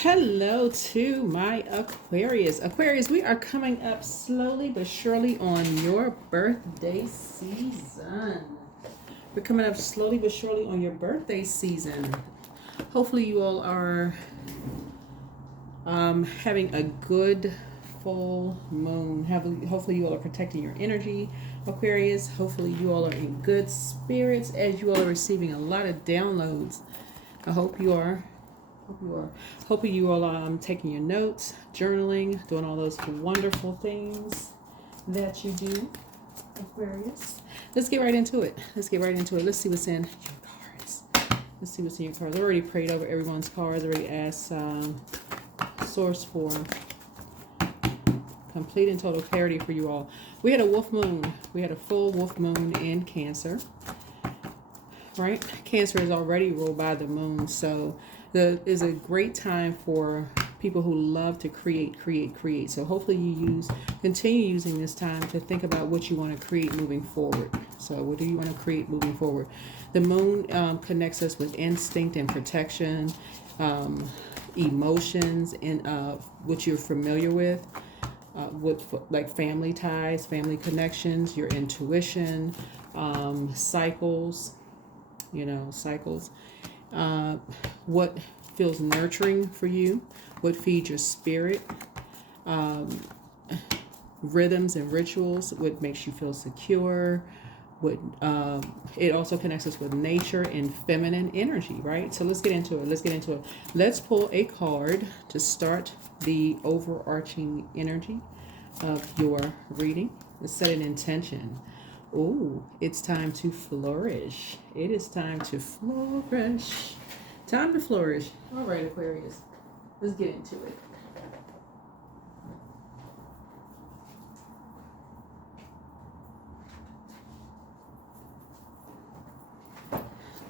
Hello to my Aquarius. Aquarius, we are coming up slowly but surely on your birthday season. We're coming up slowly but surely on your birthday season. Hopefully you all are having a good full moon. Hopefully you all are protecting your energy, Aquarius. Hopefully you all are in good spirits as you all are receiving a lot of downloads. I hope you are. Hoping you all taking your notes, journaling, doing all those wonderful things that you do, Aquarius. Let's get right into it. Let's see what's in your cards. I already prayed over everyone's cards. I already asked Source for complete and total clarity for you all. We had a wolf moon. We had a full wolf moon in Cancer. Right? Cancer is already ruled by the moon, so is a great time for people who love to create. So hopefully you continue using this time to think about what you want to create moving forward. So what do you want to create moving forward? The moon connects us with instinct and protection, emotions, and what you're familiar with like family ties, family connections, your intuition, cycles. What feels nurturing for you, what feeds your spirit, rhythms and rituals, what makes you feel secure, what it also connects us with nature and feminine energy, right? So let's get into it. Let's pull a card to start the overarching energy of your reading. Let's set an intention. Oh, it's time to flourish. It is time to flourish. Time to flourish. All right, Aquarius. Let's get into it.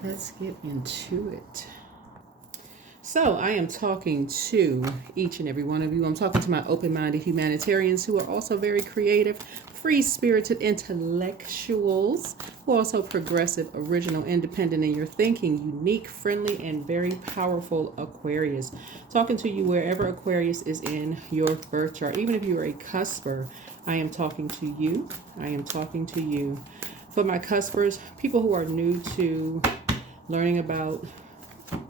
Let's get into it. So I am talking to each and every one of you. I'm talking to my open-minded humanitarians who are also very creative, free-spirited intellectuals, who are also progressive, original, independent in your thinking, unique, friendly, and very powerful Aquarius. Talking to you wherever Aquarius is in your birth chart. Even if you are a cusper, I am talking to you. For my cuspers, people who are new to learning about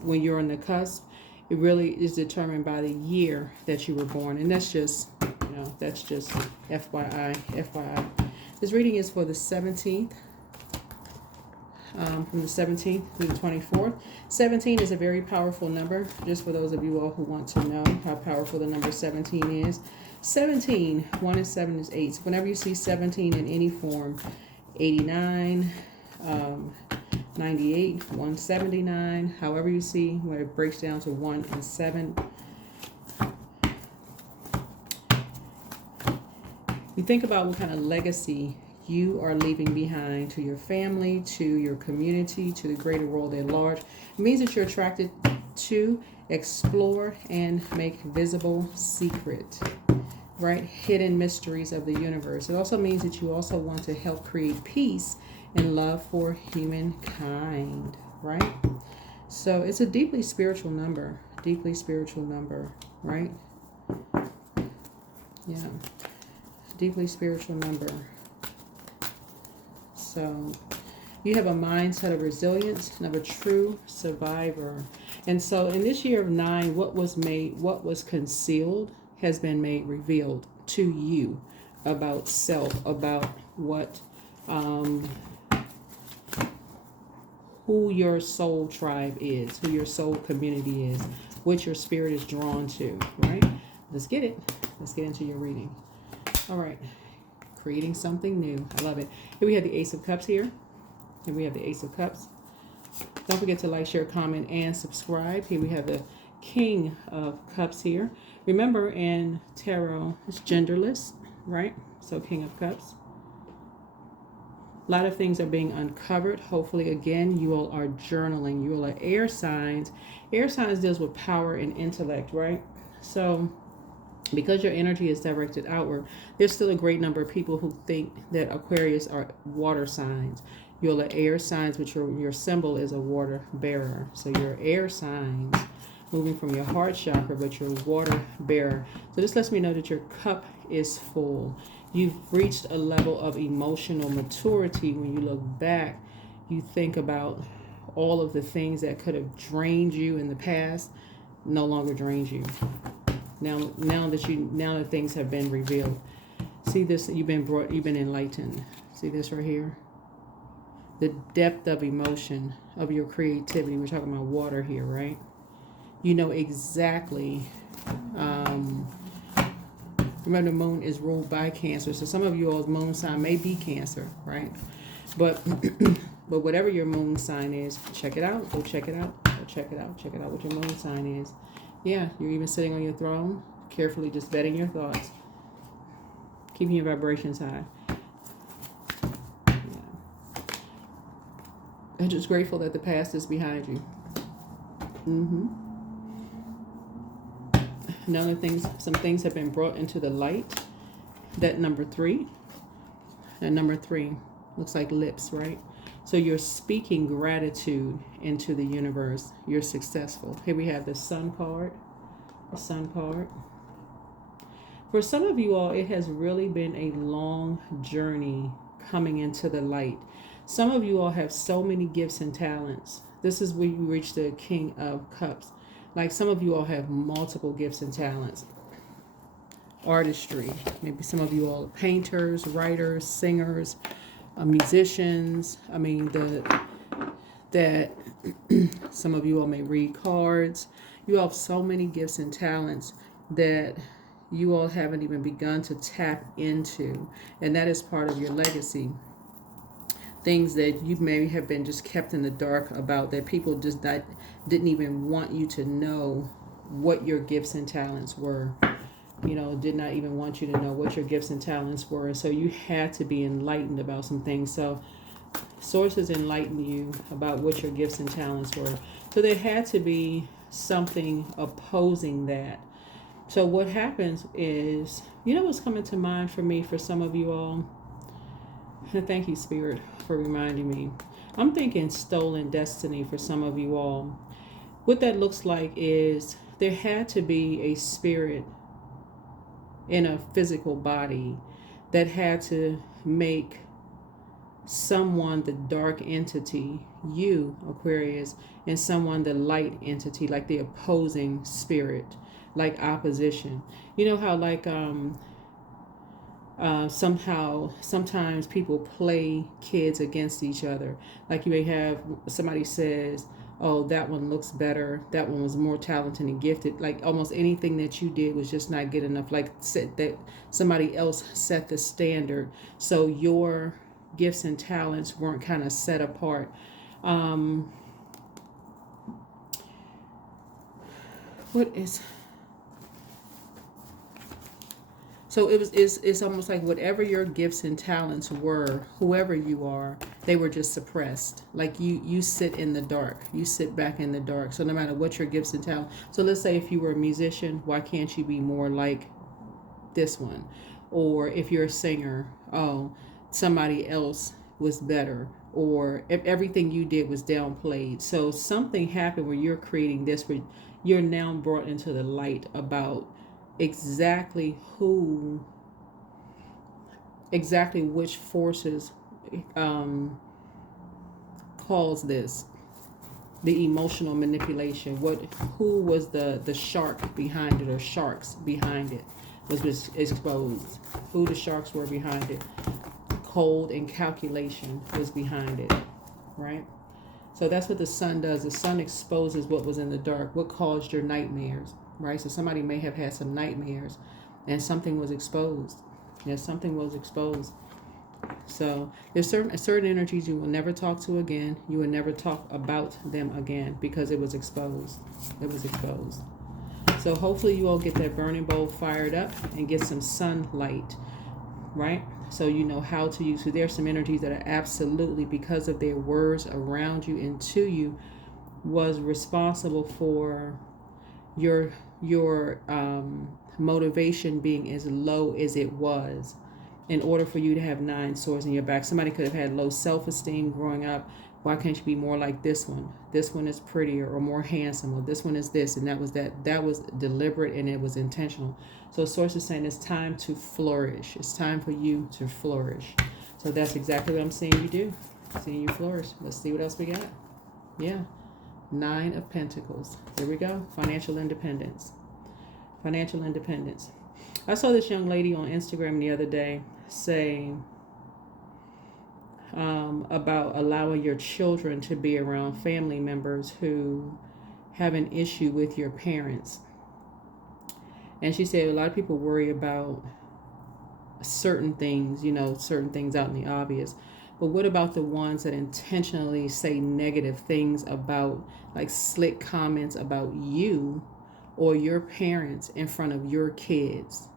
when you're on the cusp, it really is determined by the year that you were born. And that's just FYI. This reading is for the 17th, from the 17th to the 24th. 17 is a very powerful number, just for those of you all who want to know how powerful the number 17 is. 17, 1 and 7 is 8. So whenever you see 17 in any form, 89, 98, 179, however you see where it breaks down to 1 and 7. You think about what kind of legacy you are leaving behind to your family, to your community, to the greater world at large. It means that you're attracted to explore and make visible secret, right? Hidden mysteries of the universe. It also means that you also want to help create peace and love for humankind, right? So it's a deeply spiritual number, right? Yeah, deeply spiritual number. So you have a mindset of resilience and of a true survivor. And so in this year of 9, what was concealed has been made revealed to you about self, about what who your soul tribe is, who your soul community is, what your spirit is drawn to, right? Let's get into your reading. All right, creating something new. I love it. Here we have the Ace of Cups here. Don't forget to like, share, comment, and subscribe. Here we have the King of Cups here. Remember, in tarot, it's genderless, right? So King of Cups. A lot of things are being uncovered. Hopefully, again, you all are journaling. You all are air signs. Air signs deals with power and intellect, right? So because your energy is directed outward, there's still a great number of people who think that Aquarius are water signs. You're air signs, which your symbol is a water bearer. So your air signs moving from your heart chakra, but you're water bearer. So this lets me know that your cup is full. You've reached a level of emotional maturity. When you look back, you think about all of the things that could have drained you in the past no longer drains you. Now that things have been revealed. See this, you've been enlightened. See this right here? The depth of emotion, of your creativity. We're talking about water here, right? You know exactly. Remember, the moon is ruled by Cancer. So some of you all's moon sign may be Cancer, right? But but whatever your moon sign is, check it out. Go check it out. Go check it out. Check it out what your moon sign is. Yeah, you're even sitting on your throne, carefully just vetting your thoughts, keeping your vibrations high. I'm just grateful that the past is behind you. Another things, some things have been brought into the light. That number 3. And number 3 looks like lips, right? So you're speaking gratitude into the universe. You're successful. Here we have the Sun card. The Sun card. For some of you all, it has really been a long journey coming into the light. Some of you all have so many gifts and talents. This is where you reach the King of Cups. Like some of you all have multiple gifts and talents. Artistry. Maybe some of you all are painters, writers, singers, musicians. I mean, that some of you all may read cards. You all have so many gifts and talents that you all haven't even begun to tap into. And that is part of your legacy. Things that you may have been just kept in the dark about, that people just didn't even want you to know what your gifts and talents were. You know, did not even want you to know what your gifts and talents were. So you had to be enlightened about some things. So sources enlighten you about what your gifts and talents were. So there had to be something opposing that. So what happens is, you know what's coming to mind for me, for some of you all? And thank you, Spirit, for reminding me. I'm thinking stolen destiny for some of you all. What that looks like is there had to be a spirit in a physical body that had to make someone the dark entity, you, Aquarius, and someone the light entity, like the opposing spirit, like opposition. You know how like sometimes people play kids against each other. Like you may have somebody says, oh, that one looks better, that one was more talented and gifted. Like almost anything that you did was just not good enough. Like that somebody else set the standard, so your gifts and talents weren't kind of set apart. So it's almost like whatever your gifts and talents were, whoever you are, they were just suppressed. Like you sit in the dark. You sit back in the dark. So no matter what your gifts and talents. So let's say if you were a musician, why can't you be more like this one? Or if you're a singer, oh, somebody else was better. Or if everything you did was downplayed. So something happened where you're creating this, where you're now brought into the light about exactly which forces caused this, the emotional manipulation. Who was the shark behind it, or sharks behind it, was exposed. Who the sharks were behind it. Cold and calculation was behind it, right? So that's what the sun does. The sun exposes what was in the dark, what caused your nightmares, right? So somebody may have had some nightmares and something was exposed. Yes, something was exposed. So there's certain energies you will never talk to again. You will never talk about them again because it was exposed. It was exposed. So hopefully you all get that burning bowl fired up and get some sunlight, right? So you know how to use it. There's some energies that are absolutely, because of their words around you and to you, was responsible for your motivation being as low as it was, in order for you to have 9 swords in your back. Somebody could have had low self-esteem growing up, Why can't you be more like this one? This one is prettier or more handsome, or this one is this, and that was that. That was deliberate and it was intentional. So Source is saying it's time to flourish. It's time for you to flourish. So that's exactly what I'm seeing you do. Seeing you flourish. Let's see what else we got. Yeah. 9 of Pentacles. Here we go. Financial independence. Financial independence. I saw this young lady on Instagram the other day say about allowing your children to be around family members who have an issue with your parents. And she said a lot of people worry about certain things, you know, certain things out in the obvious. But what about the ones that intentionally say negative things about, like slick comments about you or your parents in front of your kids?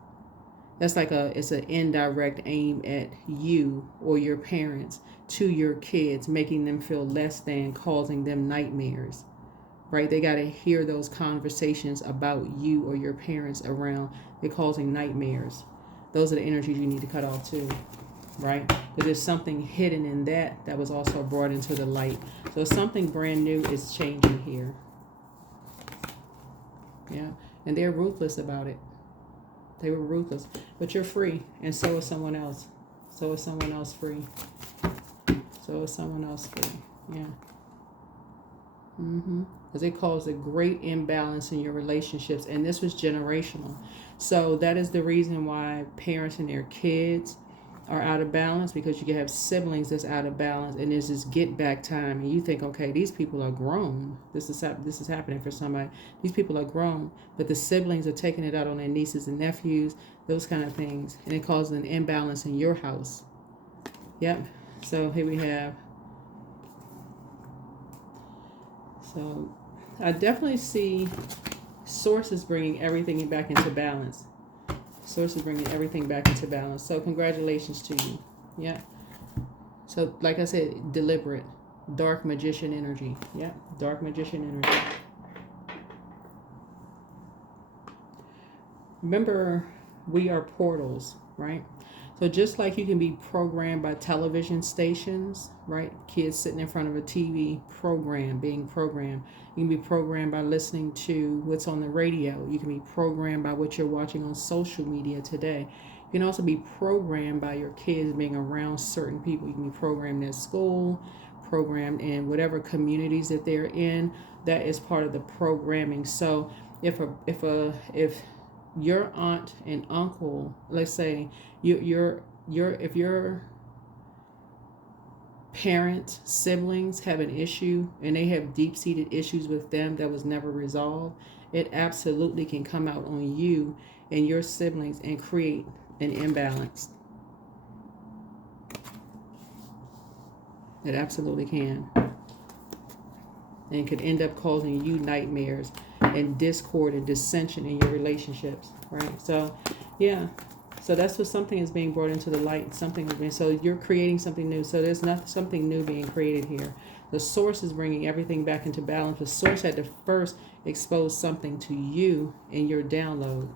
That's like it's an indirect aim at you or your parents to your kids, making them feel less than, causing them nightmares, right? They got to hear those conversations about you or your parents around. They're causing nightmares. Those are the energies you need to cut off too, right? Because there's something hidden in that was also brought into the light. So something brand new is changing here. Yeah, and they're ruthless about it. They were ruthless, but you're free, and so is someone else. So is someone else free. So is someone else free. Yeah. Because it caused a great imbalance in your relationships, and this was generational. So that is the reason why parents and their kids are out of balance, because you can have siblings that's out of balance, and there's this get back time, and you think, okay, these people are grown. This is happening for somebody. These people are grown, but the siblings are taking it out on their nieces and nephews, those kind of things, and it causes an imbalance in your house. Yep. So here we have. So I definitely see sources bringing everything back into balance. Source is bringing everything back into balance. So congratulations to you. Yeah. So like I said, deliberate. Dark magician energy. Yeah. Dark magician energy. Remember, we are portals, right? So just like you can be programmed by television stations, right? Kids sitting in front of a TV being programmed. You can be programmed by listening to what's on the radio. You can be programmed by what you're watching on social media today. You can also be programmed by your kids being around certain people. You can be programmed at school, programmed in whatever communities that they're in. That is part of the programming. So if your aunt and uncle, let's say if your parents, siblings have an issue and they have deep-seated issues with them that was never resolved, it absolutely can come out on you and your siblings and create an imbalance. It absolutely can. And could end up causing you nightmares and discord and dissension in your relationships, right? So, yeah. So that's what something is being brought into the light. Something is being, so you're creating something new. So there's not something new being created here. The source is bringing everything back into balance. The source had to first expose something to you in your download.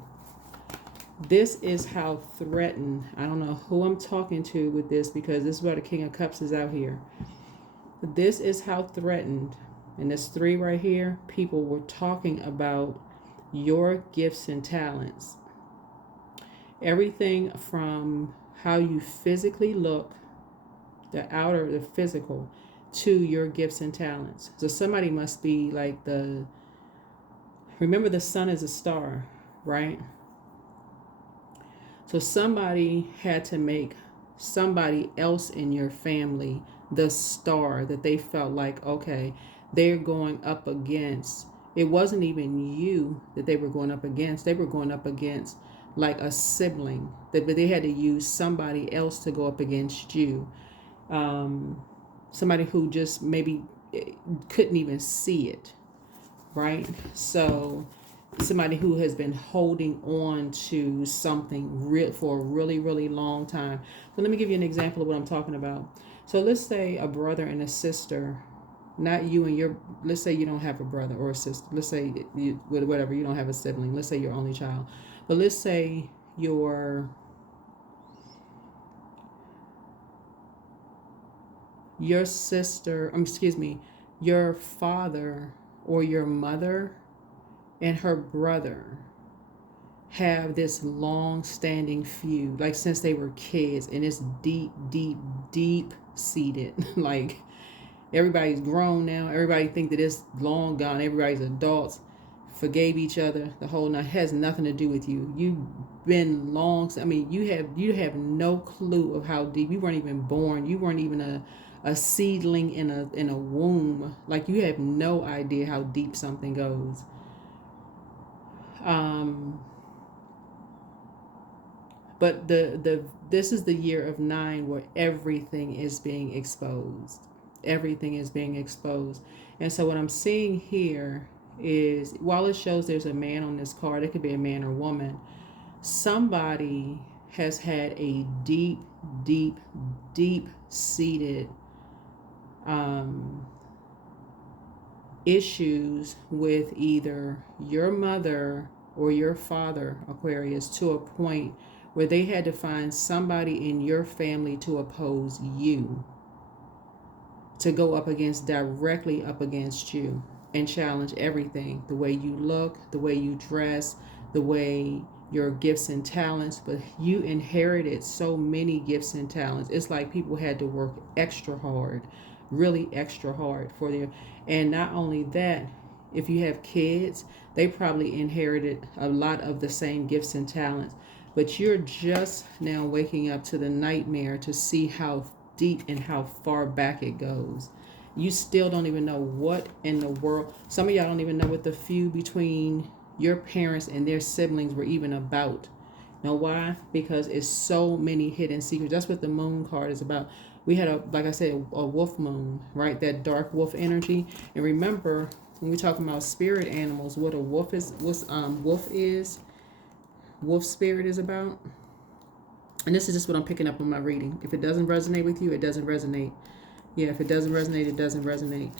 This is how threatened, I don't know who I'm talking to with this, because this is why the King of Cups is out here. This is how threatened, and this 3 right here, people were talking about your gifts and talents. Everything from how you physically look, the outer, the physical, to your gifts and talents. So somebody must be like remember the sun is a star, right? So somebody had to make somebody else in your family the star that they felt like, okay, they're going up against. It wasn't even you that they were going up against. They were going up against like a sibling, but they had to use somebody else to go up against you. Somebody who just maybe couldn't even see it, right? So somebody who has been holding on to something real for a really, really long time. So let me give you an example of what I'm talking about. So let's say a brother and a sister, not you and your, let's say you don't have a brother or a sister. Let's say you, whatever, you don't have a sibling. Let's say you're only child. But let's say you your sister, excuse me, your father or your mother and her brother have this long-standing feud, like since they were kids, and it's deep, deep, deep seated. Like everybody's grown now. Everybody think that it's long gone. Everybody's adults, forgave each other. The whole night has nothing to do with you. You've been long. I mean, you have no clue of how deep. You weren't even born. You weren't even a seedling in a womb. Like you have no idea how deep something goes. But this is the year of 9 where everything is being exposed. Everything is being exposed. And so what I'm seeing here is, while it shows there's a man on this card, it could be a man or woman, somebody has had a deep, deep, deep seated issues with either your mother or your father, Aquarius, to a point where they had to find somebody in your family to oppose you, to go up against, directly up against you, and challenge everything, the way you look, the way you dress, the way your gifts and talents. But you inherited so many gifts and talents. It's like people had to work extra hard, really extra hard for their, and not only that, if you have kids, they probably inherited a lot of the same gifts and talents. But you're just now waking up to the nightmare to see how deep and how far back it goes. You still don't even know what in the world. Some of y'all don't even know what the feud between your parents and their siblings were even about. Know why? Because it's so many hidden secrets. That's what the moon card is about. We had like I said, a wolf moon, right? That dark wolf energy. And remember, when we talk about spirit animals, what a wolf is, wolf spirit is about. And this is just what I'm picking up on my reading. If it doesn't resonate with you, it doesn't resonate. Yeah, if it doesn't resonate, it doesn't resonate.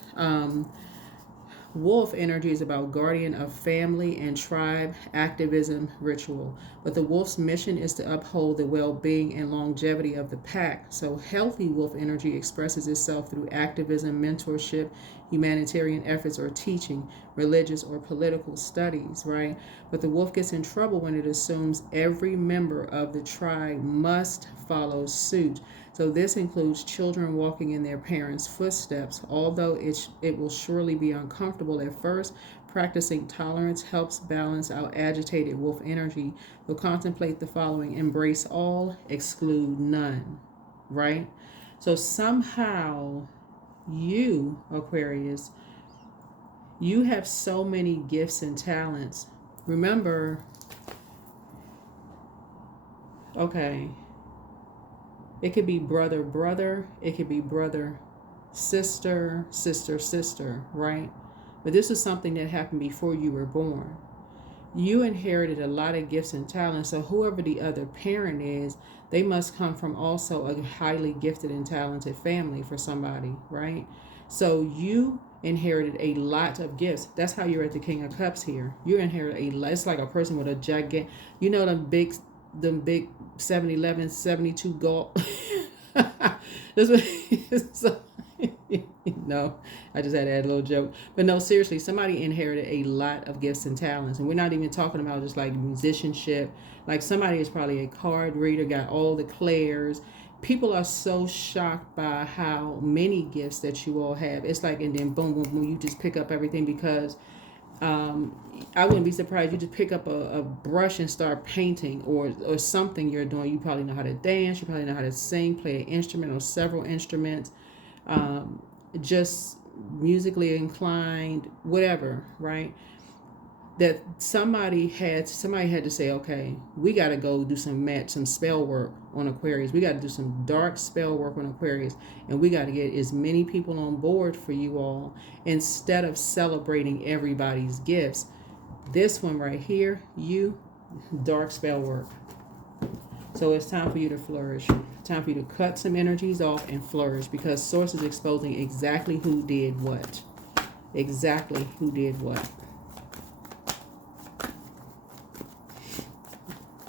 Wolf energy is about guardian of family and tribe, activism, ritual. But the wolf's mission is to uphold the well-being and longevity of the pack. So healthy wolf energy expresses itself through activism, mentorship, humanitarian efforts, or teaching, religious or political studies, right? But the wolf gets in trouble when it assumes every member of the tribe must follow suit. So this includes children walking in their parents' footsteps. Although it will surely be uncomfortable at first, practicing tolerance helps balance out agitated wolf energy. We'll contemplate the following: embrace all, exclude none, right? So somehow you, Aquarius, you have so many gifts and talents. Remember, okay, it could be brother, brother. It could be brother, sister, sister, sister, right? But this is something that happened before you were born. You inherited a lot of gifts and talents. So whoever the other parent is, they must come from also a highly gifted and talented family for somebody, right? So you inherited a lot of gifts. That's how you're at the King of Cups here. You inherit a lot. It's like a person with a gigantic, you know, them big 7-Eleven 72 gold. This was so, no, I just had to add a little joke. But no, seriously, somebody inherited a lot of gifts and talents. And we're not even talking about just like musicianship. Like somebody is probably a card reader, got all the clairs. People are so shocked by how many gifts that you all have. It's like, and then boom, boom, boom, you just pick up everything because I wouldn't be surprised you just pick up a brush and start painting or something you're doing. You probably know how to dance. You probably know how to sing, play an instrument or several instruments, just musically inclined, whatever, right? That somebody had to say, okay, we got to go do some spell work on Aquarius. We got to do some dark spell work on Aquarius, and we got to get as many people on board for you all instead of celebrating everybody's gifts. This one right here, you, dark spell work. So it's time for you to flourish. Time for you to cut some energies off and flourish, because Source is exposing exactly who did what. Exactly who did what.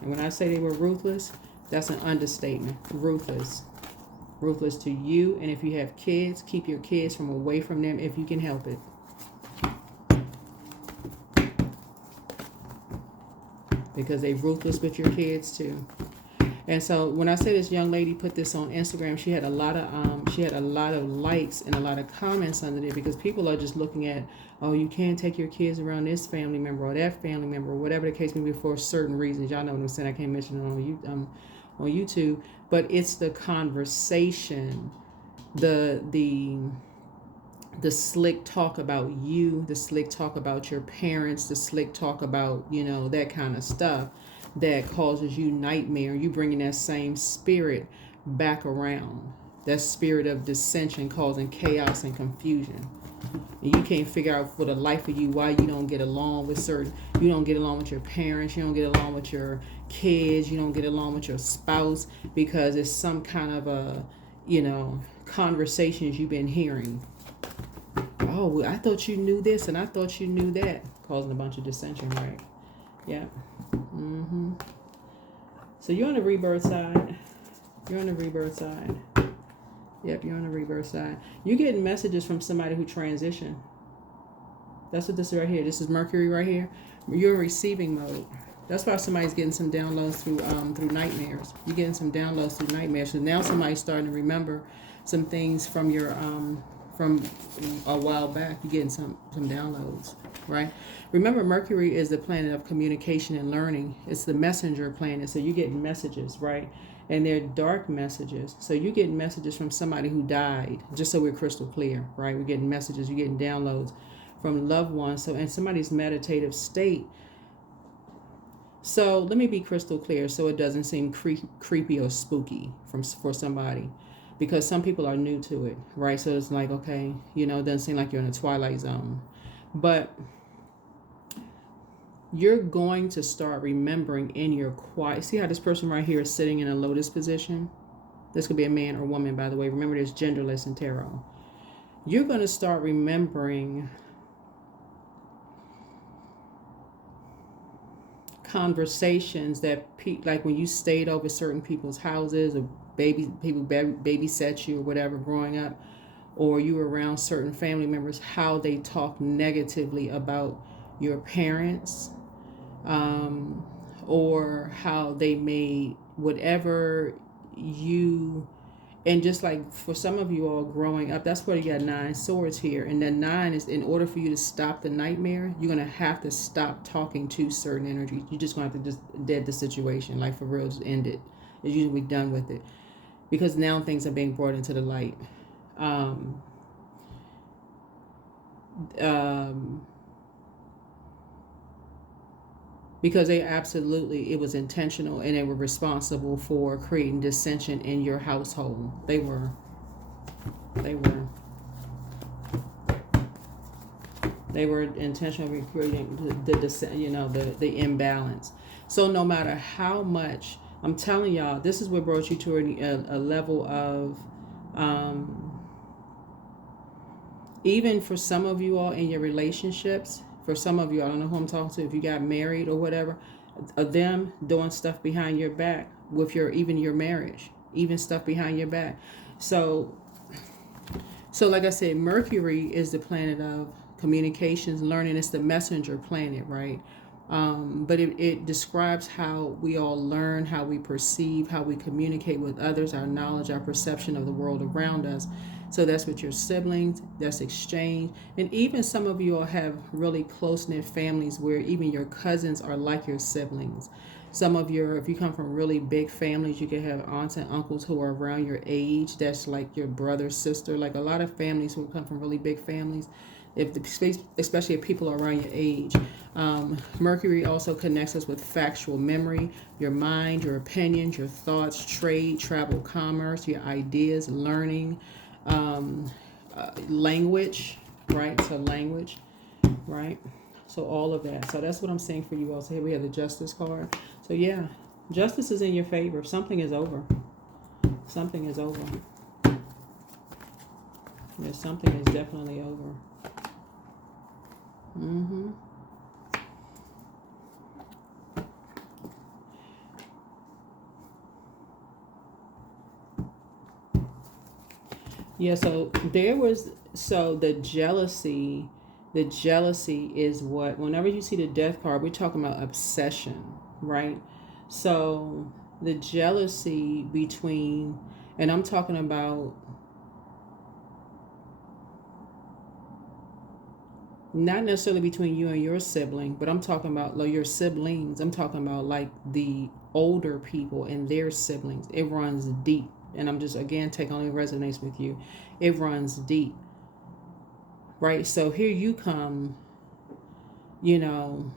And when I say they were ruthless, that's an understatement. Ruthless. Ruthless to you. And if you have kids, keep your kids from away from them if you can help it. Because they're ruthless with your kids too. And so when I say this young lady put this on Instagram, she had a lot of likes and a lot of comments under there, because people are just looking at, oh, you can't take your kids around this family member or that family member, or whatever the case may be, for certain reasons. Y'all know what I'm saying. I can't mention it on YouTube, but it's the conversation, the slick talk about you, the slick talk about your parents, the slick talk about, you know, that kind of stuff that causes you nightmare. You bringing that same spirit back around. That spirit of dissension causing chaos and confusion. And you can't figure out for the life of you why you don't get along with you don't get along with your parents, you don't get along with your kids, you don't get along with your spouse, because it's some kind of a, you know, conversations you've been hearing. Oh, I thought you knew this and I thought you knew that, causing a bunch of dissension, right? Yeah. So you're on the rebirth side. You're on the rebirth side. Yep, you're on the rebirth side. You're getting messages from somebody who transitioned. That's what this is right here. This is Mercury right here. You're in receiving mode. That's why somebody's getting some downloads through nightmares. You're getting some downloads through nightmares. So now somebody's starting to remember some things from your from a while back. You're getting some downloads, right? Remember, Mercury is the planet of communication and learning. It's the messenger planet. So you're getting messages, right? And they're dark messages. So you're getting messages from somebody who died, just so we're crystal clear, right? We're getting messages, you're getting downloads from loved ones. So in somebody's meditative state. So let me be crystal clear so it doesn't seem creepy or spooky for somebody. Because some people are new to it, right? So it's like, okay, you know, it doesn't seem like you're in a twilight zone. But you're going to start remembering in your quiet. See how this person right here is sitting in a lotus position? This could be a man or woman, by the way. Remember, there's genderless in tarot. You're going to start remembering conversations that, like when you stayed over certain people's houses, or people babysat you or whatever growing up, or you were around certain family members, how they talk negatively about your parents, or how they made whatever you, and just like for some of you all growing up, that's why you got 9 swords here. And then 9 is, in order for you to stop the nightmare, you're going to have to stop talking to certain energies. You're just going to have to just dead the situation, like for real, just end it. It's usually done with it. Because now things are being brought into the light. Because it was intentional, and they were responsible for creating dissension in your household. They were intentionally creating the imbalance. So no matter how much, I'm telling y'all, this is what brought you to a level of, even for some of you all in your relationships, for some of you, I don't know who I'm talking to, if you got married or whatever, of them doing stuff behind your back with even your marriage, even stuff behind your back. So like I said, Mercury is the planet of communications, learning. It's the messenger planet, right? But it describes how we all learn, how we perceive, how we communicate with others, our knowledge, our perception of the world around us. So that's with your siblings, that's exchange. And even some of you all have really close-knit families where even your cousins are like your siblings. If you come from really big families, you can have aunts and uncles who are around your age. That's like your brother, sister. Like a lot of families who come from really big families, especially if people are around your age. Mercury also connects us with factual memory, your mind, your opinions, your thoughts, trade, travel, commerce, your ideas, learning, language, right? So language, right? So all of that. So that's what I'm saying for you all. So here we have the Justice card. So yeah, justice is in your favor. Something is over. Something is over. Yeah, something is definitely over. Yeah, so the jealousy is what, whenever you see the death card, we're talking about obsession, right? So the jealousy between, and I'm talking about not necessarily between you and your sibling, but I'm talking about like your siblings. I'm talking about like the older people and their siblings. It runs deep. And I'm just, again, take only resonates with you. It runs deep, right? So here you come, you know,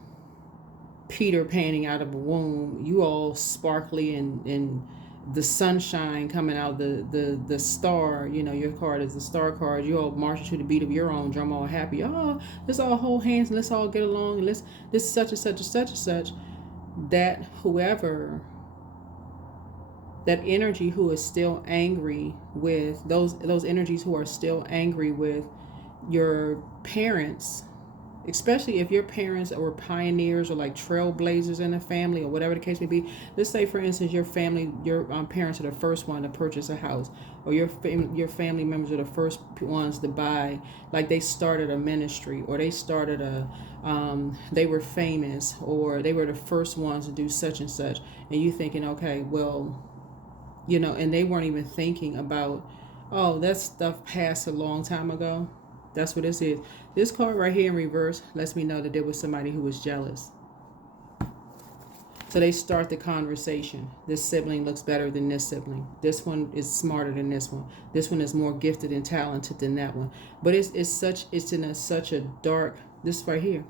Peter panning out of a womb, you all sparkly and the sunshine coming out the star, your card is the star card. You all marching to the beat of your own drum, all happy. Oh, let's all hold hands and let's all get along and let's this such and such and such and such. That whoever, that energy who is still angry with those energies who are still angry with your parents, especially if your parents were pioneers or like trailblazers in the family or whatever the case may be. Let's say, for instance, your family, your parents are the first one to purchase a house, or your family members are the first ones to buy, like they started a ministry, or they started they were famous, or they were the first ones to do such and such, and you thinking, okay, well, and they weren't even thinking about, oh, that stuff passed a long time ago. That's what this is. This card right here in reverse lets me know that there was somebody who was jealous. So they start the conversation. This sibling looks better than this sibling. This one is smarter than this one. This one is more gifted and talented than that one. But it's in such a dark, this right here,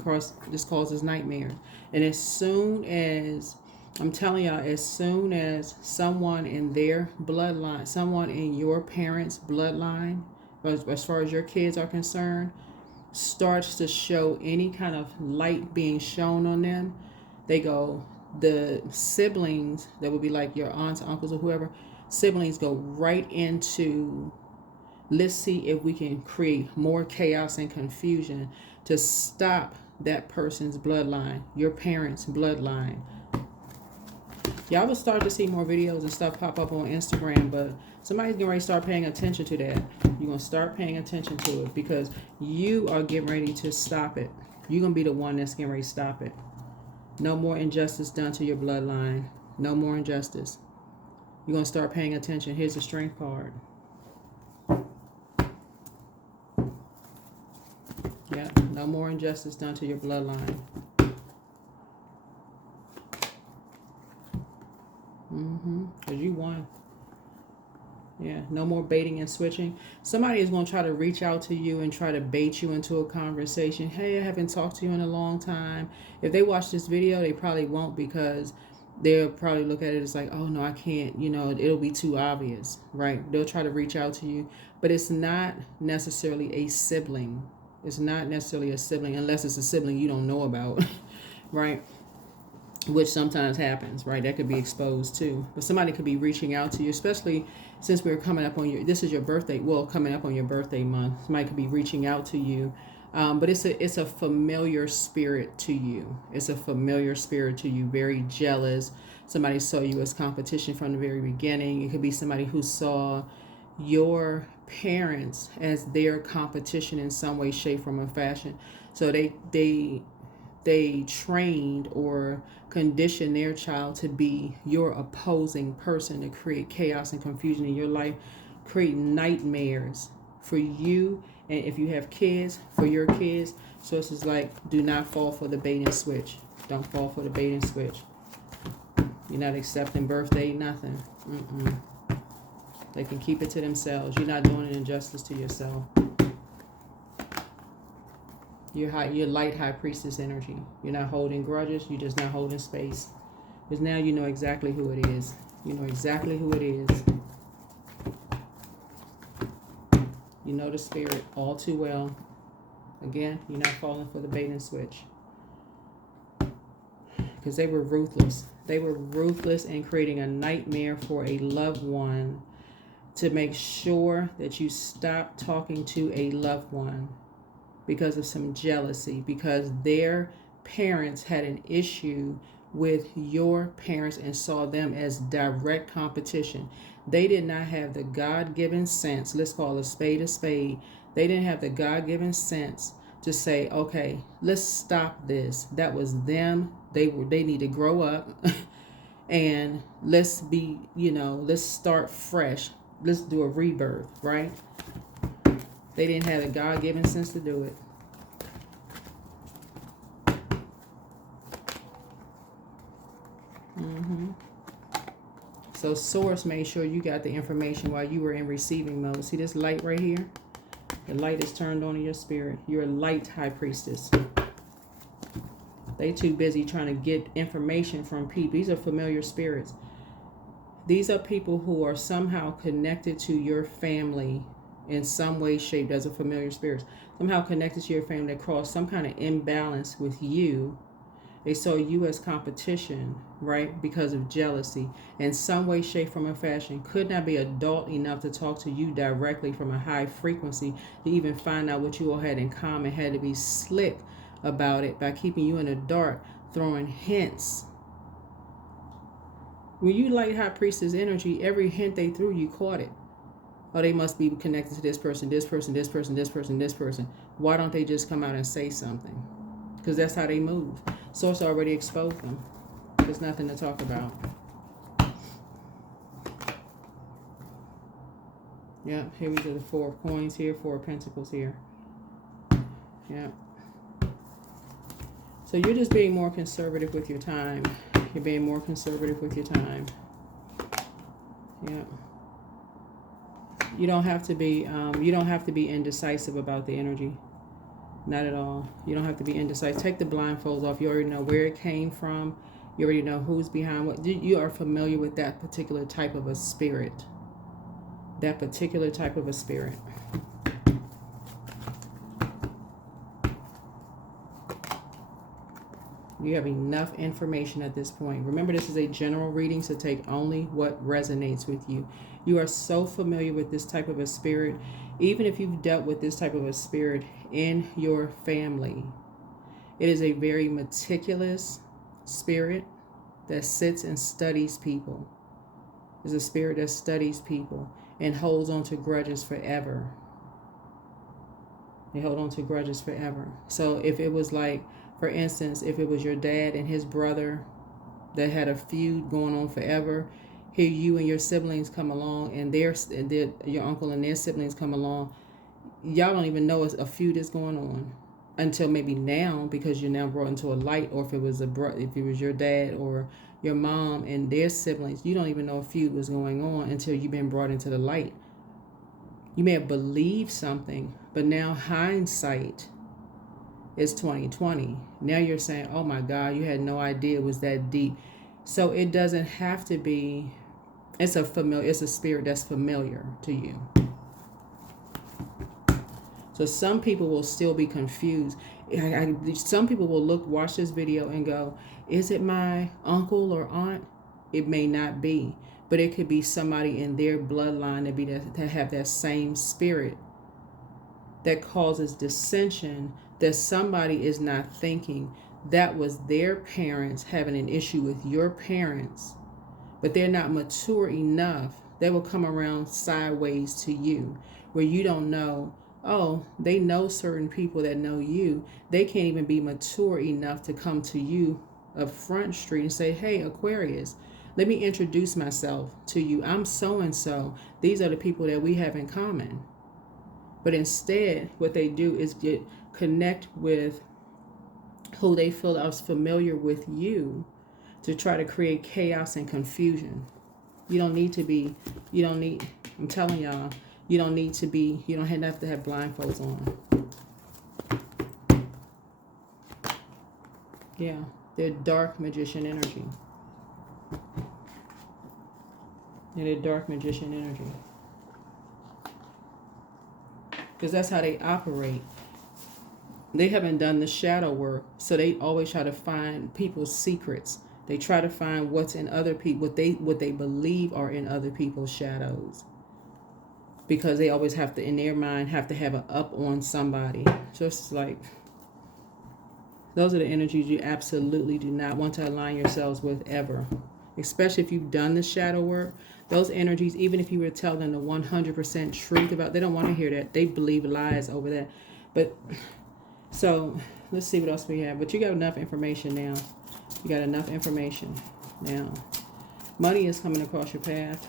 this causes nightmares. And as soon as, I'm telling y'all, as soon as someone in their bloodline, someone in your parents' bloodline, as far as your kids are concerned, starts to show any kind of light being shown on them, they go, the siblings that would be like your aunts, uncles, or whoever, siblings go right into, let's see if we can create more chaos and confusion to stop that person's bloodline, your parents' bloodline. Y'all will start to see more videos and stuff pop up on Instagram, but somebody's going to start paying attention to that. You're going to start paying attention to it because you are getting ready to stop it. You're going to be the one that's getting ready to stop it. No more injustice done to your bloodline. No more injustice. You're going to start paying attention. Here's the strength card. Yeah, no more injustice done to your bloodline. Because you won. Yeah, no more baiting and switching. Somebody is going to try to reach out to you and try to bait you into a conversation. Hey, I haven't talked to you in a long time. If they watch this video, they probably won't, because they'll probably look at it as like, oh, no, I can't. It'll be too obvious, right? They'll try to reach out to you. But it's not necessarily a sibling. It's not necessarily a sibling unless it's a sibling you don't know about, right? Which sometimes happens, right? That could be exposed too. But somebody could be reaching out to you, especially since we're coming up on this is your birthday, well, coming up on your birthday month. Somebody could be reaching out to you. But it's a familiar spirit to you. It's a familiar spirit to you, very jealous. Somebody saw you as competition from the very beginning. It could be somebody who saw your parents as their competition in some way, shape, form, or fashion. So they trained or conditioned their child to be your opposing person, to create chaos and confusion in your life, create nightmares for you, and if you have kids, for your kids. So it's just like, do not fall for the bait and switch. Don't fall for the bait and switch. You're not accepting birthday, nothing. They can keep it to themselves. You're not doing an injustice to yourself. You're light high priestess energy. You're not holding grudges. You're just not holding space. Because now you know exactly who it is. You know exactly who it is. You know the spirit all too well. Again, you're not falling for the bait and switch. Because they were ruthless. They were ruthless in creating a nightmare for a loved one to make sure that you stop talking to a loved one because of some jealousy, because their parents had an issue with your parents and saw them as direct competition. They did not have the God-given sense, let's call a spade a spade. They didn't have the God-given sense to say, okay, let's stop this. That was them. They need to grow up and let's be, let's start fresh. Let's do a rebirth, right? They didn't have the God-given sense to do it. So source made sure you got the information while you were in receiving mode. See this light right here? The light is turned on in your spirit. You're a light high priestess. They too busy trying to get information from people. These are familiar spirits. These are people who are somehow connected to your family in some way, shape. As a familiar spirit. Somehow connected to your family that caused some kind of imbalance with you. They saw you as competition, right? Because of jealousy. In some way, shape, form, or fashion. Could not be adult enough to talk to you directly from a high frequency to even find out what you all had in common. Had to be slick about it by keeping you in the dark, throwing hints. When you light high priestess energy, every hint they threw, you caught it. Oh, they must be connected to this person, this person, this person, this person, this person. Why don't they just come out and say something? Because that's how they move. Source already exposed them. There's nothing to talk about. Yeah, here we do the 4 of coins here, 4 of pentacles here. Yeah. So you're just being more conservative with your time. You're being more conservative with your time. Yeah. You don't have to be indecisive about the energy. Not at all. You don't have to be indecisive. Take the blindfolds off. You already know where it came from. You already know who's behind what. You are familiar with that particular type of a spirit. That particular type of a spirit. You have enough information at this point. Remember, this is a general reading, so take only what resonates with you. You are so familiar with this type of a spirit. Even if you've dealt with this type of a spirit in your family, it is a very meticulous spirit that sits and studies people. It's a spirit that studies people and holds on to grudges forever. They hold on to grudges forever. So if it was like, for instance, if it was your dad and his brother that had a feud going on forever, here you and your siblings come along, and your uncle and their siblings come along. Y'all don't even know a feud is going on until maybe now, because you're now brought into a light. Or if it was if it was your dad or your mom and their siblings, you don't even know a feud was going on until you've been brought into the light. You may have believed something, but now hindsight is 2020. Now you're saying, "Oh my God, you had no idea it was that deep." So it doesn't have to be. It's a spirit that's familiar to you. So some people will still be confused. Some people will watch this video and go, "Is it my uncle or aunt?" It may not be, but it could be somebody in their bloodline that have that same spirit that causes dissension, that somebody is not thinking. That was their parents having an issue with your parents, but they're not mature enough. They will come around sideways to you, where you don't know. Oh, they know certain people that know you. They can't even be mature enough to come to you up Front Street and say, "Hey, Aquarius, let me introduce myself to you. I'm so-and-so. These are the people that we have in common." But instead, what they do is connect with who they feel is familiar with you to try to create chaos and confusion. I'm telling y'all, you don't have to have blindfolds on. Yeah, they're dark magician energy. They're dark magician energy. Because that's how they operate. They haven't done the shadow work, so they always try to find people's secrets. They try to find what's in other people, what they believe are in other people's shadows, because they always have to, in their mind, have to have an up on somebody. So it's like Those are the energies you absolutely do not want to align yourselves with ever. Especially if you've done the shadow work. Those energies, even if you were to tell them the 100% truth about, they don't want to hear that. They believe lies over that. But, so, let's see what else we have. But you got enough information now. You got enough information now. Money is coming across your path.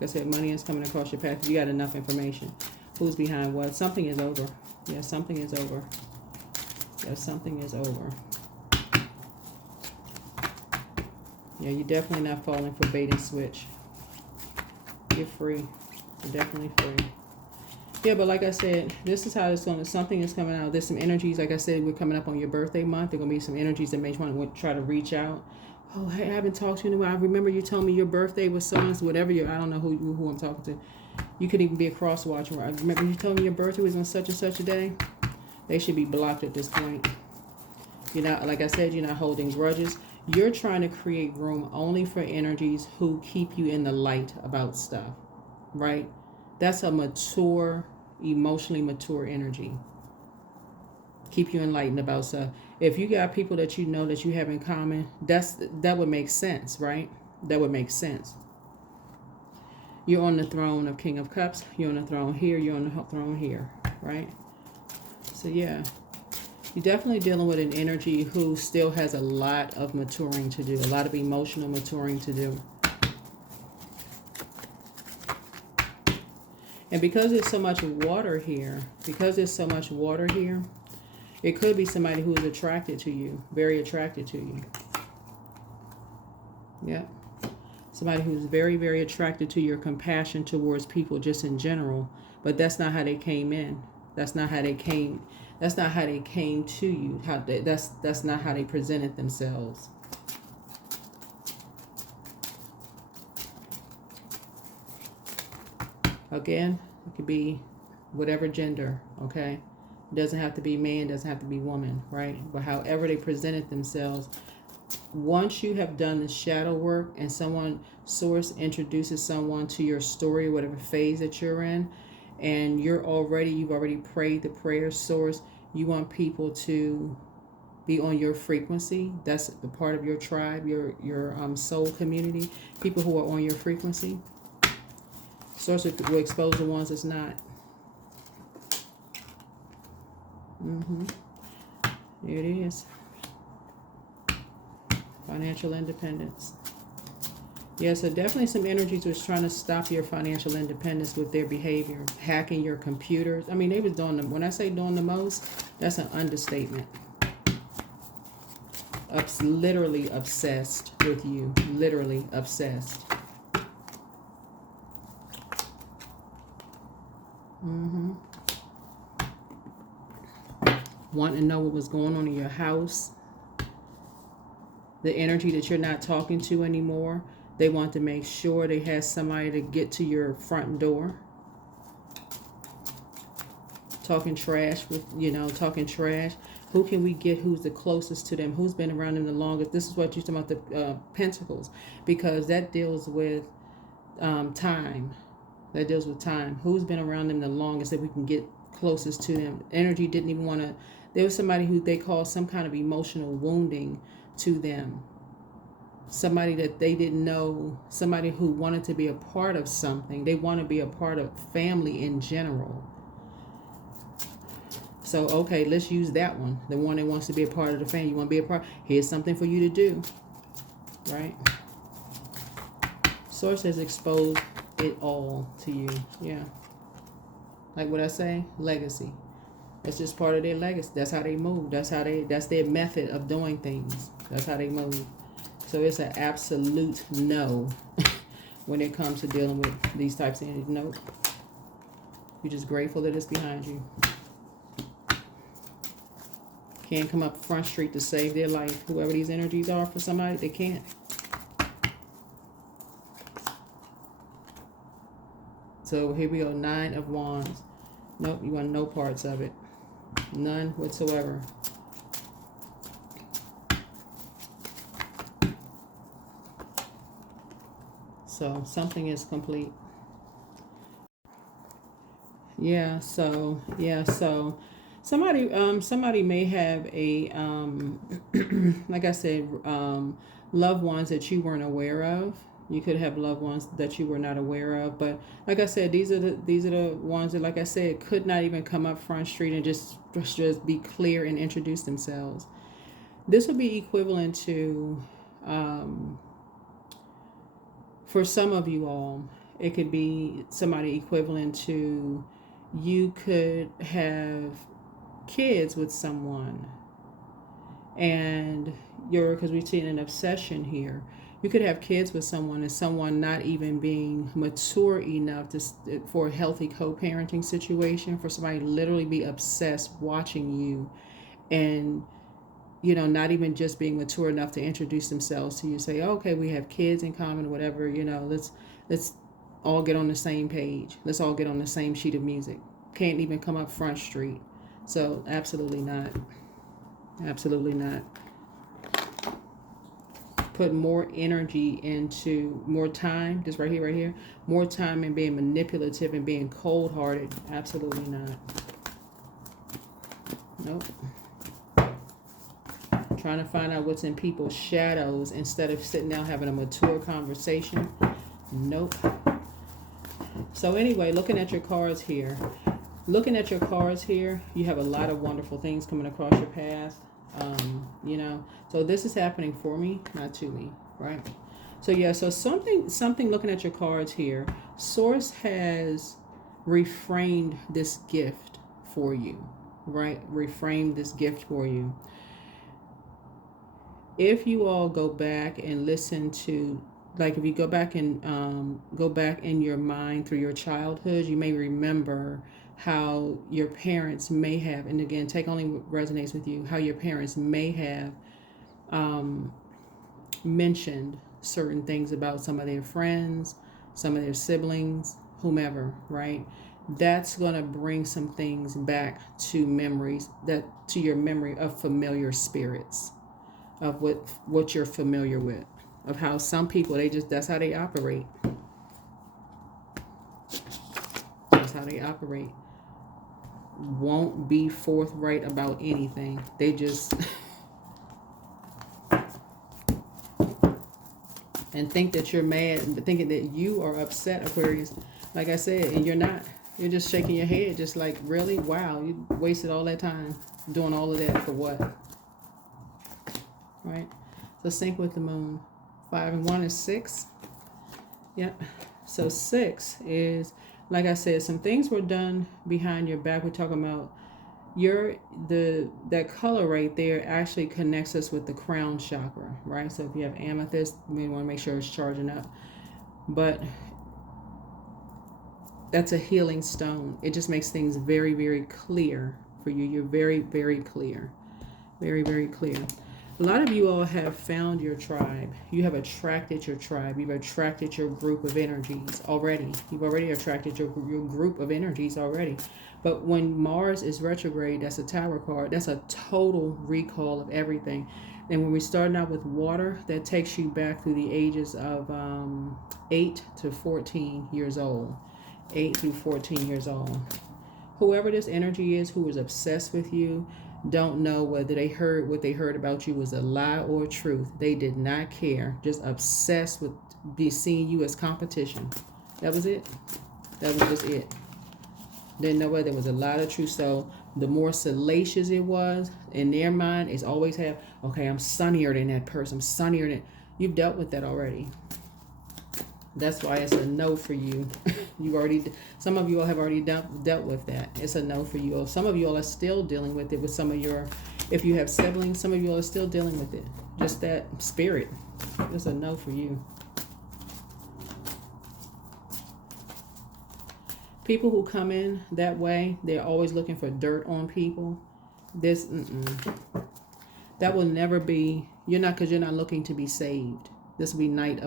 Like I said, money is coming across your path. You got enough information. Who's behind what? Something is over. Yeah, something is over. Yeah, something is over. Yeah, you're definitely not falling for bait and switch. You're free. You're definitely free. Yeah, but like I said, this is how it's going to, something is coming out. There's some energies, like I said, we're coming up on your birthday month. There are going to be some energies that may want to try to reach out. Oh, hey, I haven't talked to you in a while. I remember you told me your birthday was so and so, whatever you, I don't know who I'm talking to. You could even be a cross watcher. I remember you told me your birthday was on such and such a day. They should be blocked at this point. You're not, like I said, you're not holding grudges. You're trying to create room only for energies who keep you in the light about stuff, right? That's a mature, emotionally mature energy. Keep you enlightened about stuff. If you got people that you know that you have in common, that would make sense, right? That would make sense. You're on the throne of King of Cups. You're on the throne here. You're on the throne here, right? So yeah, you're definitely dealing with an energy who still has a lot of maturing to do, a lot of emotional maturing to do. And because there's so much water here, it could be somebody who is attracted to you, very attracted to you. Yep. Somebody who's very, very attracted to your compassion towards people just in general. But that's not how they came in. That's not how they came to you. That's not how they presented themselves. Again, it could be whatever gender, okay? It doesn't have to be man, doesn't have to be woman, right? But however they presented themselves, once you have done the shadow work and source introduces someone to your story, whatever phase that you're in, and you've already prayed the prayer, source, you want people to be on your frequency. That's the part of your tribe, your soul community, people who are on your frequency. Source will expose the ones that's not. There it is. Financial independence. Yeah, so definitely some energies was trying to stop your financial independence with their behavior, hacking your computers. I mean, they was doing them. When I say doing the most, that's an understatement. Literally obsessed with you. Literally obsessed. Wanting to know what was going on in your house. The energy that you're not talking to anymore. They want to make sure they have somebody to get to your front door. Talking trash talking trash. Who can we get who's the closest to them? Who's been around them the longest? This is what you're talking about, the pentacles. Because that deals with time. That deals with time. Who's been around them the longest that we can get closest to them? Energy didn't even want to. There was somebody who they call some kind of emotional wounding to them. Somebody that they didn't know. Somebody who wanted to be a part of something. They want to be a part of family in general. So, okay, let's use that one. The one that wants to be a part of the family. You want to be a part. Here's something for you to do. Right? Source has exposed it all to you. Yeah. Like what I say, legacy. It's just part of their legacy. That's how they move. That's their method of doing things. That's how they move. So it's an absolute no when it comes to dealing with these types of energies. Nope. You're just grateful that it's behind you. Can't come up Front Street to save their life. Whoever these energies are for somebody, they can't. So here we go, 9 of Wands. Nope, you want no parts of it. None whatsoever. So something is complete. Yeah, so Somebody may have a like I said, loved ones that you weren't aware of. You could have loved ones that you were not aware of, but like I said, these are the ones that, like I said, could not even come up Front Street and just be clear and introduce themselves. This would be equivalent to, for some of you all, it could be somebody equivalent to, you could have kids with someone, and because we're seeing an obsession here. You could have kids with someone and someone not even being mature enough for a healthy co-parenting situation, for somebody to literally be obsessed watching you, and not even just being mature enough to introduce themselves to you, say, okay, we have kids in common, whatever, let's all get on the same page. Let's all get on the same sheet of music. Can't even come up Front Street. So absolutely not. Absolutely not. Put more energy into more time, just right here, more time in being manipulative and being cold-hearted. Absolutely not. Nope. Trying to find out what's in people's shadows instead of sitting down having a mature conversation. Nope. So anyway, looking at your cards here, you have a lot of wonderful things coming across your path. So this is happening for me, not to me, right? So yeah, so something looking at your cards here, Source has reframed this gift for you, right? Reframed this gift for you. If you all go back and listen to, like, if you go back in your mind through your childhood, you may remember how your parents may have, and again, take only what resonates with you, how your parents may have mentioned certain things about some of their friends, some of their siblings, whomever, right? That's going to bring some things back to memories, to your memory of familiar spirits, of what you're familiar with, of how some people, that's how they operate. That's how they operate. Won't be forthright about anything. They just and think that you're mad, thinking that you are upset, Aquarius. Like I said, and you're not. You're just shaking your head, just like, really? Wow, you wasted all that time doing all of that for what? Right? So sync with the moon. 5 and 1 is 6. Yep. So 6 is, like I said, some things were done behind your back. We're talking about that color right there actually connects us with the crown chakra, right? So if you have amethyst, we want to make sure it's charging up. But that's a healing stone. It just makes things very, very clear for you. You're very, very clear. Very, very clear. A lot of you all have found your tribe. You have attracted your tribe. You've attracted your group of energies already. You've already attracted your group of energies already. But when Mars is retrograde, that's a Tower card. That's a total recall of everything. And when we're starting out with water, that takes you back through the ages of 8 to 14 years old. 8 through 14 years old. Whoever this energy is who is obsessed with you, don't know whether what they heard about you was a lie or truth. They did not care. Just obsessed with seeing you as competition. That was it. That was just it. Didn't know whether there was a lot of truth. So the more salacious it was, in their mind, it's always okay, I'm sunnier than that person. I'm sunnier than... You've dealt with that already. That's why it's a no for you. Some of you all have already dealt with that. It's a no for you. Some of you all are still dealing with it with some of your, if you have siblings, some of you all are still dealing with it. Just that spirit. It's a no for you. People who come in that way, they're always looking for dirt on people. That will never be, because you're not looking to be saved. This will be night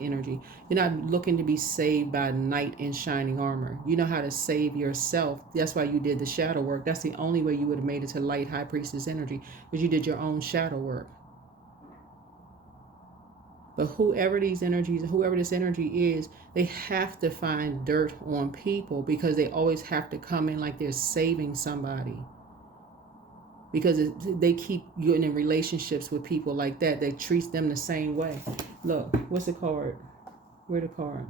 energy. You're not looking to be saved by knight in shining armor. You know how to save yourself. That's why you did the shadow work. That's the only way you would have made it to light high priestess energy, because you did your own shadow work. But whoever these energies, whoever this energy is, they have to find dirt on people because they always have to come in like they're saving somebody. Because they keep getting in relationships with people like that. They treat them the same way. Look, what's the card? Where the card?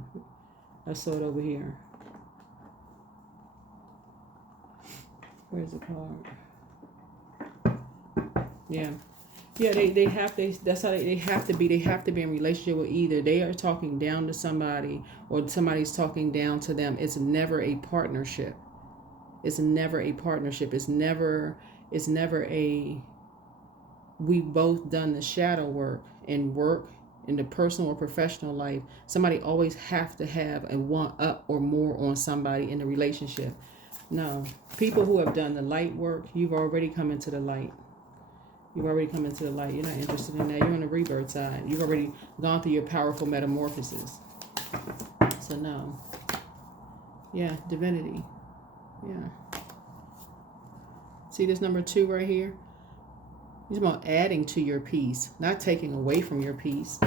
I saw it over here. Where's the card? Yeah. Yeah, that's how they have to be. They have to be in relationship with either they are talking down to somebody or somebody's talking down to them. It's never a partnership. It's never a partnership. It's never a we both done the shadow work in the personal or professional life. Somebody always have to have a one up or more on somebody in the relationship. No, people who have done the light work, you've already come into the light. You've already come into the light. You're not interested in that. You're on the rebirth side. You've already gone through your powerful metamorphosis. So no. Yeah, divinity. Yeah. See this number 2 right here? It's about adding to your peace, not taking away from your peace.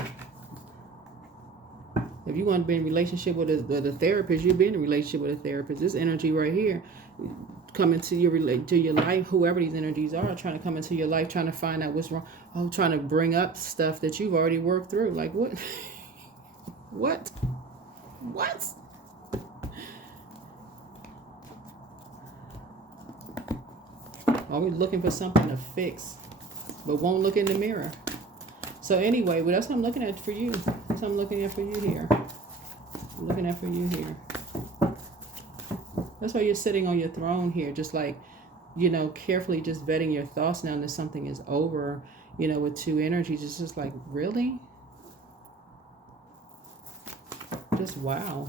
If you want to be in a relationship with a therapist, you'll be in a relationship with a therapist. This energy right here, come into your life, whoever these energies are, trying to come into your life, trying to find out what's wrong. Oh, trying to bring up stuff that you've already worked through. Like what? What? Always looking for something to fix, but won't look in the mirror. So anyway, well, that's what I'm looking at for you. That's what I'm looking at for you here. I'm looking at for you here. That's why you're sitting on your throne here, just like, carefully just vetting your thoughts now that something is over, with 2 energies. It's just like, really? Just wow.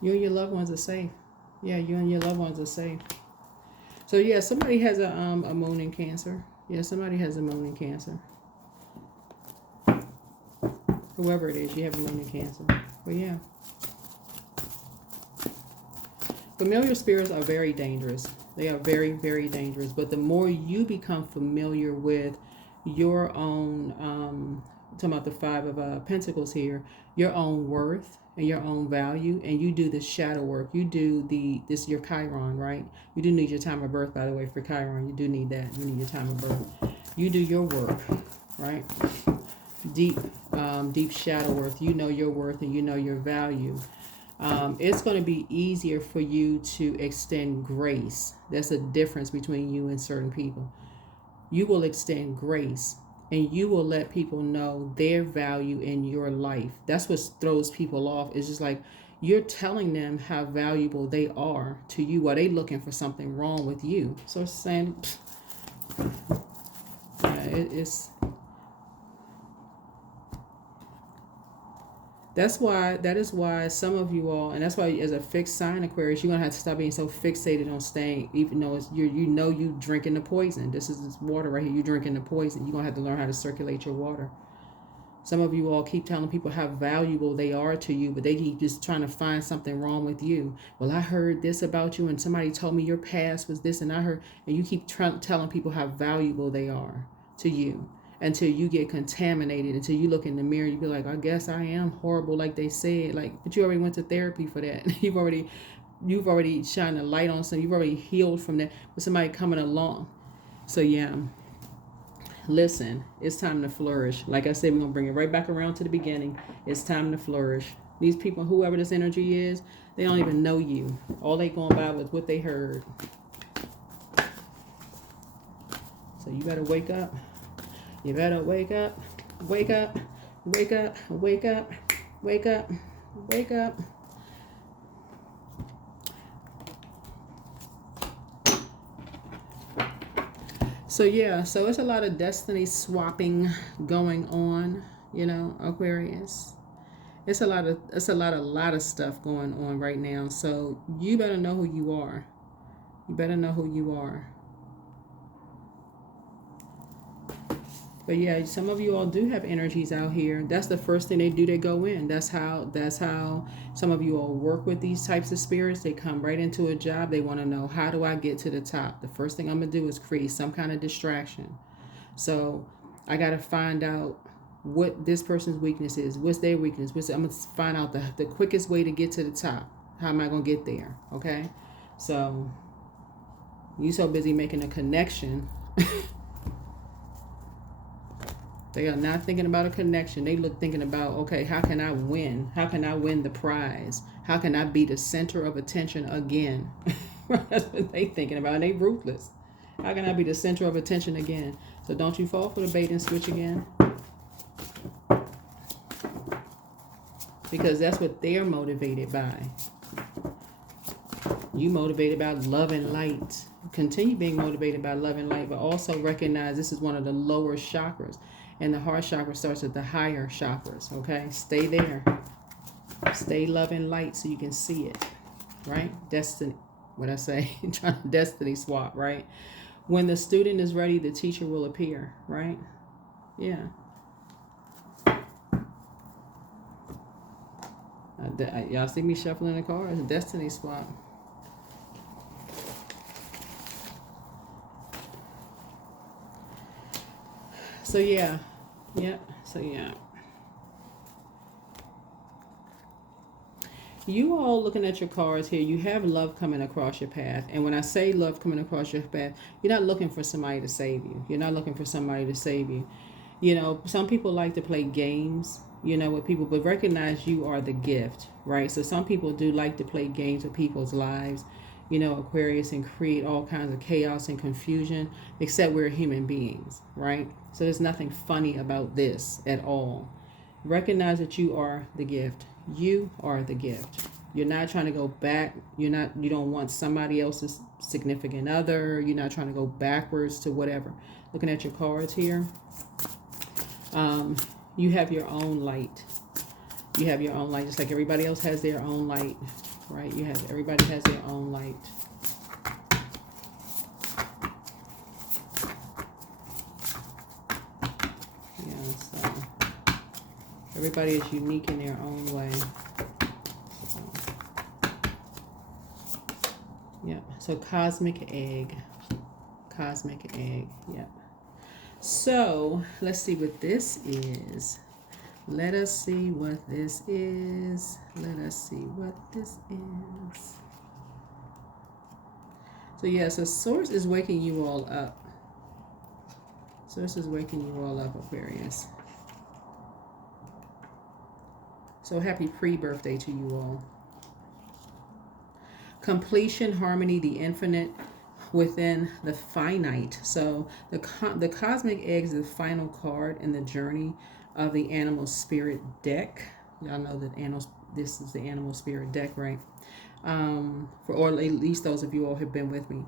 You and your loved ones are safe. Yeah, you and your loved ones are safe. So yeah, somebody has a moon in Cancer. Yeah, somebody has a moon in Cancer. Whoever it is, you have a moon in Cancer. But yeah. Familiar spirits are very dangerous. They are very, very dangerous. But the more you become familiar with your own, talking about the 5 of Pentacles here, your own worth and your own value, and you do the shadow work. You do this your Chiron, right? You do need your time of birth, by the way, for Chiron. You do need that. You need your time of birth. You do your work, right? Deep shadow work. You know your worth and you know your value. It's going to be easier for you to extend grace. That's a difference between you and certain people. You will extend grace and you will let people know their value in your life. That's what throws people off. It's just like you're telling them how valuable they are to you while they looking for something wrong with you. So it's saying, it's that is why some of you all, and that's why as a fixed sign Aquarius, you're gonna have to stop being so fixated on staying, even though it's you drinking the poison. This water right here, you drinking the poison. You're gonna have to learn how to circulate your water. Some of you all keep telling people how valuable they are to you, but they keep just trying to find something wrong with you. Well, I heard this about you and somebody told me your past was this, and I heard, and you keep telling people how valuable they are to you. Until you get contaminated, until you look in the mirror, you be like, I guess I am horrible like they said. Like, but you already went to therapy for that. You've already shined a light on something. You've already healed from that. With somebody coming along. So yeah, listen, it's time to flourish. Like I said, we're gonna bring it right back around to the beginning. It's time to flourish. These people, whoever this energy is, they don't even know you. All they going by was what they heard. So you better wake up. You better wake up, wake up, wake up, wake up, wake up, wake up. So yeah, so it's a lot of destiny swapping going on, Aquarius. It's a lot of stuff going on right now. So you better know who you are. You better know who you are. But yeah, some of you all do have energies out here. That's the first thing they do. They go in. That's how some of you all work with these types of spirits. They come right into a job. They want to know, how do I get to the top? The first thing I'm going to do is create some kind of distraction. So I got to find out what this person's weakness is. What's their weakness? I'm going to find out the quickest way to get to the top. How am I going to get there? Okay? So, you so busy making a connection. They are not thinking about a connection. They look thinking about, okay, how can I win? How can I win the prize? How can I be the center of attention again? That's what they thinking about. And they ruthless. How can I be the center of attention again? So don't you fall for the bait and switch again. Because that's what they're motivated by. You motivated by love and light. Continue being motivated by love and light, but also recognize this is one of the lower chakras. And the heart chakra starts at the higher chakras, okay? Stay there. Stay love and light so you can see it, right? Destiny, what I say, trying to destiny swap, right? When the student is ready, the teacher will appear, right? Yeah. Y'all see me shuffling the cards? Destiny swap. So yeah. So yeah. You all looking at your cards here, you have love coming across your path. And when I say love coming across your path, you're not looking for somebody to save you. You're not looking for somebody to save you. You know, some people like to play games, you know, with people, but recognize you are the gift, right? So some people do like to play games with people's lives, you know, Aquarius, and create all kinds of chaos and confusion, except we're human beings, right? So there's nothing funny about this at all. Recognize that you are the gift. You are the gift. You're not trying to go back. You don't want somebody else's significant other. You're not trying to go backwards to whatever. Looking at your cards here. You have your own light. You have your own light, just like everybody else has their own light, right? Everybody has their own light. Yeah, so everybody is unique in their own way. Yeah, so cosmic egg. Cosmic egg, yeah. So, let's see what this is. Let us see what this is. Let us see what this is. So, yeah, so Source is waking you all up. Source is waking you all up, Aquarius. So, happy pre-birthday to you all. Completion, harmony, the infinite within the finite. So the cosmic egg is the final card in the journey of the animal spirit deck. Y'all know that this is the animal spirit deck, right? Or at least those of you all have been with me.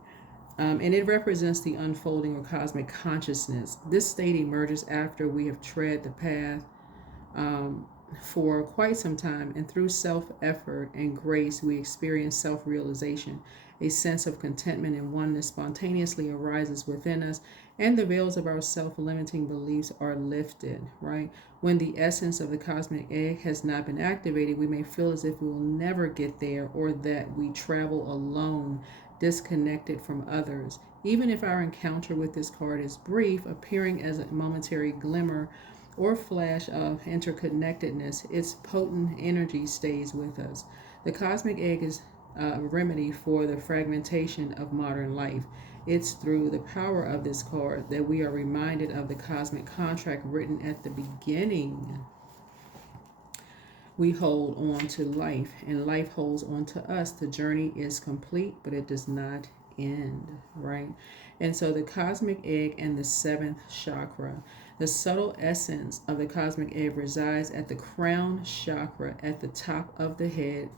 And it represents the unfolding of cosmic consciousness. This state emerges after we have tread the path for quite some time, and through self-effort and grace, we experience self-realization. A sense of contentment and oneness spontaneously arises within us, and the veils of our self-limiting beliefs are lifted, right? When the essence of the cosmic egg has not been activated, we may feel as if we will never get there, or that we travel alone, disconnected from others. Even if our encounter with this card is brief, appearing as a momentary glimmer or flash of interconnectedness, its potent energy stays with us. The cosmic egg is a remedy for the fragmentation of modern life. It's through the power of this card that we are reminded of the cosmic contract written at the beginning. We hold on to life, and life holds on to us. The journey is complete, but it does not end, right? And so the cosmic egg and the seventh chakra. The subtle essence of the cosmic egg resides at the crown chakra at the top of the head.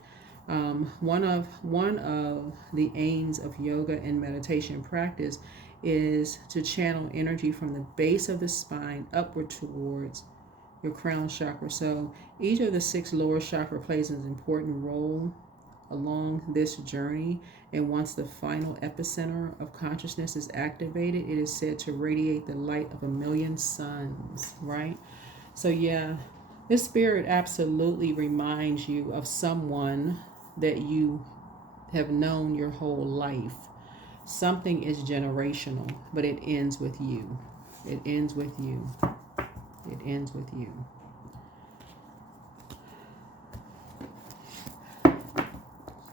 One of the aims of yoga and meditation practice is to channel energy from the base of the spine upward towards your crown chakra. So each of the 6 lower chakra plays an important role along this journey, and once the final epicenter of consciousness is activated, it is said to radiate the light of 1,000,000 suns, right? So yeah, this spirit absolutely reminds you of someone that you have known your whole life. Something is generational, but it ends with you. It ends with you. It ends with you.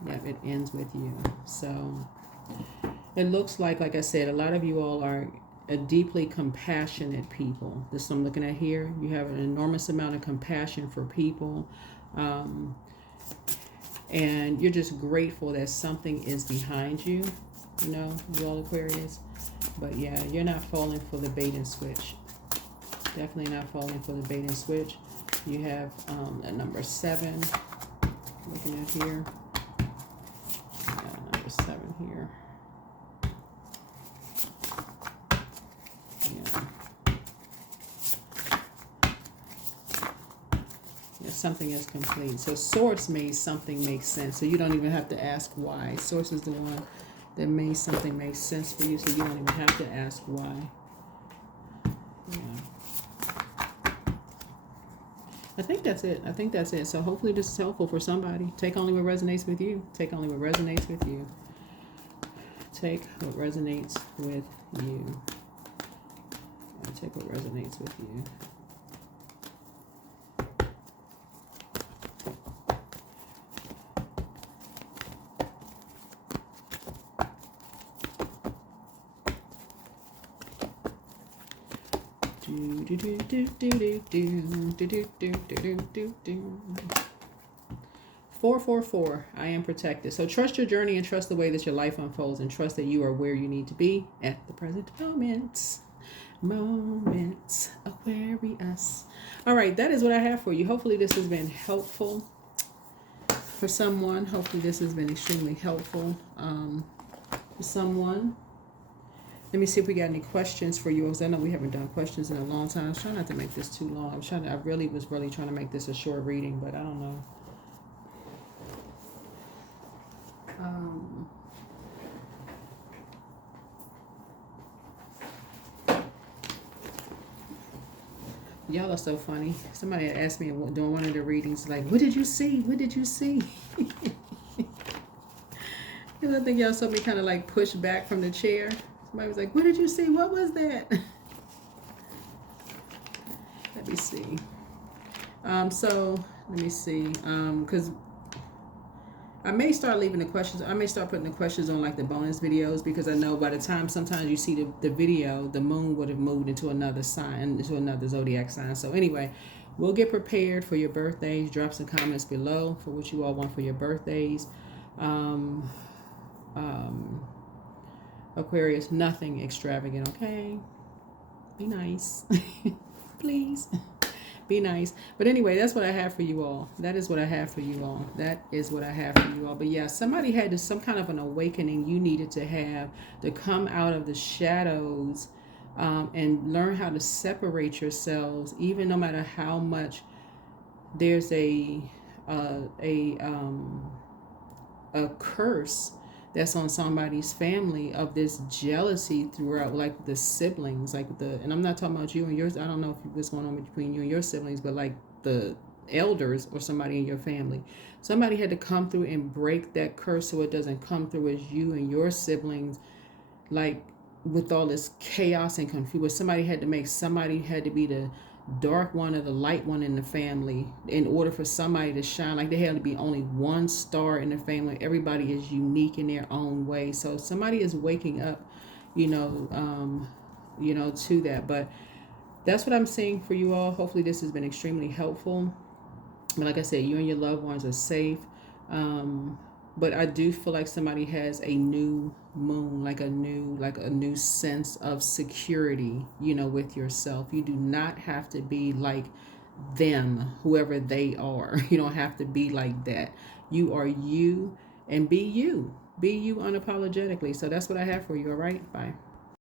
Yep, it ends with you. So it looks like I said, a lot of you all are a deeply compassionate people. This I'm looking at here. You have an enormous amount of compassion for people. And you're just grateful that something is behind you, you know, you all Aquarius. But yeah, you're not falling for the bait and switch. Definitely not falling for the bait and switch. You have a number 7. Looking at here. Yeah, number 7 here. Something is complete. So source made something make sense. So you don't even have to ask why. Source is the one that made something make sense for you. So you don't even have to ask why. Yeah. I think that's it. I think that's it. So hopefully this is helpful for somebody. Take only what resonates with you. Take only what resonates with you. Take what resonates with you. Take what resonates with you. Do, do, do, do, do, do, do, do, do, do, do. 444. I am protected. So trust your journey and trust the way that your life unfolds, and trust that you are where you need to be at the present moment. Aquarius. All right, that is what I have for you. Hopefully this has been helpful for someone. Hopefully this has been extremely helpful for someone. Let me see if we got any questions for you, because I know we haven't done questions in a long time. I was trying not to make this too long. I really was trying to make this a short reading, but I don't know. Y'all are so funny. Somebody had asked me during one of the readings, like, what did you see? What did you see? Because I think y'all saw me kind of like push back from the chair. Somebody was like, what did you see? What was that? Let me see. So let me see. Because I may start leaving the questions. I may start putting the questions on like the bonus videos, because I know by the time sometimes you see the video, the moon would have moved into another sign, into another zodiac sign. So anyway, we'll get prepared for your birthdays. Drop some comments below for what you all want for your birthdays. Aquarius, nothing extravagant, okay? Be nice. Please. Be nice. But anyway, that's what I have for you all. That is what I have for you all. That is what I have for you all. But yeah, somebody had some kind of an awakening you needed to have to come out of the shadows and learn how to separate yourselves, even no matter how much there's a curse that's on somebody's family of this jealousy throughout, like the siblings, and I'm not talking about you and yours. I don't know what's going on between you and your siblings, but like the elders or somebody in your family. Somebody had to come through and break that curse so it doesn't come through as you and your siblings, like with all this chaos and confusion. Somebody had to be the dark one or the light one in the family in order for somebody to shine. Like there had to be only one star in the family. Everybody is unique in their own way. So somebody is waking up, to that. But that's what I'm seeing for you all. Hopefully this has been extremely helpful. But like I said, you and your loved ones are safe. But I do feel like somebody has a new moon, like a new sense of security, with yourself. You do not have to be like them, whoever they are. You don't have to be like that. You are you, and be you. Be you unapologetically. So that's what I have for you. All right. Bye.